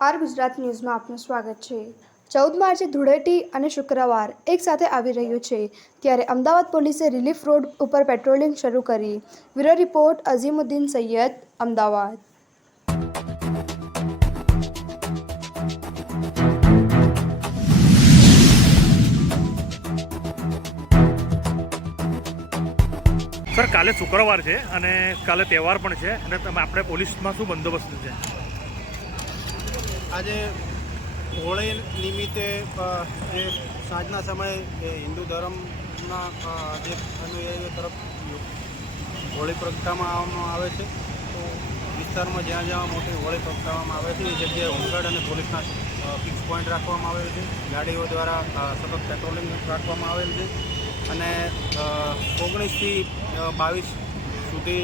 R Gujarat ન્યૂઝમાં આપનું સ્વાગત છે. ચૌદ માર્ચે ધૂળેટી અને શુક્રવાર એક સાથે આવી રહ્યું છે. ત્યારે અમદાવાદ પોલીસે રિલીફ રોડ ઉપર પેટ્રોલિંગ શરૂ કરી. Bureau report, Azimuddin Sayed, Ahmedabad. Sir, કાલે શુક્રવાર છે અને કાલે તહેવાર પણ છે અને તમે આપણે પોલીસમાં શું બંદોબસ્ત છે? આજે હોળી નિમિત્તે એ જે સાંજના સમયે એ હિન્દુ ધર્મના જે અનુયાયીઓ તરફ હોળી પ્રગટાવવામાં આવે છે, તો વિસ્તારમાં જ્યાં જ્યાં મોટી હોળી પ્રગટાવવામાં આવે છે, એ જગ્યાએ હોમગાર્ડ અને પોલીસના ફિક્સ પોઈન્ટ રાખવામાં આવેલ છે. ગાડીઓ દ્વારા સતત પેટ્રોલિંગ રાખવામાં આવેલ છે. અને ઓગણીસથી બાવીસ સુધી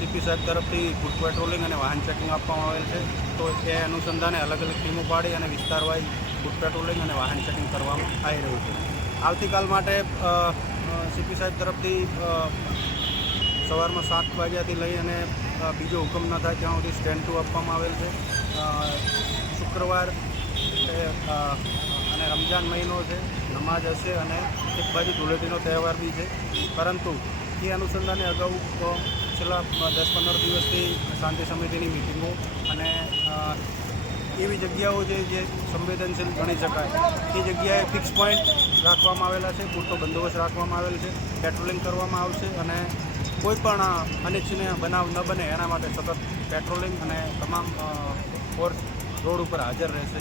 સીપી સાહેબ તરફથી ગુડ પેટ્રોલિંગ અને વાહન ચેકિંગ આપવામાં આવેલ છે. તો એ અનુસંધાને અલગ અલગ ટીમો પાડી અને વિસ્તાર વાઇઝ પેટ્રોલિંગ અને વાહન ચેકિંગ કરવામાં આવી રહ્યું છે. આવતીકાલ માટે સીપી સાહેબ તરફથી સવારમાં સાત વાગ્યાથી લઈ અને બીજો હુકમ ન થાય ત્યાં સુધી સ્ટેન્ડ ટુ આપવામાં આવેલ છે. શુક્રવાર અને રમજાન મહિનો છે નમાજ હશે અને એક બાજુ ધૂળેટીનો તહેવાર બી છે. પરંતુ એ અનુસંધાને અગાઉ છેલ્લા દસ પંદર દિવસથી શાંતિ સમિતિની મિટિંગો અને એવી જગ્યાઓ છે જે સંવેદનશીલ ગણી શકાય. એ જગ્યાએ ફિક્સ પોઈન્ટ રાખવામાં આવેલા છે, પૂરતો બંદોબસ્ત રાખવામાં આવેલ છે પેટ્રોલિંગ કરવામાં આવશે અને કોઈ પણ અનિચ્છનીય બનાવ ન બને એના માટે સતત પેટ્રોલિંગ અને તમામ ફોર્સ રોડ ઉપર હાજર રહેશે.